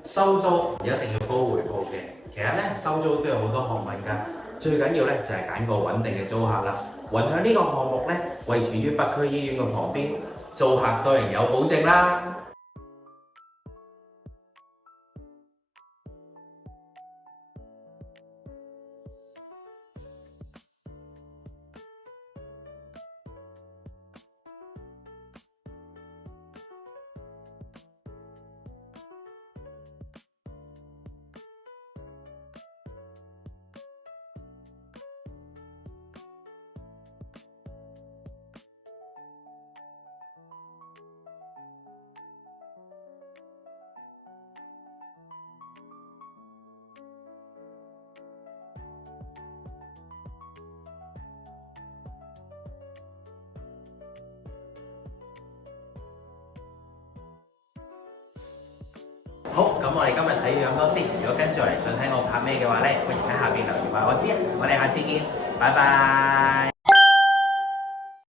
收租一定要高回報嘅。其實咧，收租都有好多學問㗎，最緊要咧就係揀個穩定嘅租客啦。雲享呢個項目咧，位處於北區醫院嘅旁邊，租客當然有保證啦。好，咁我哋今日睇咗咁多先。如果跟住嚟想睇我拍咩嘅話咧，歡迎喺下邊留言話我知啊。我哋下次見，拜拜。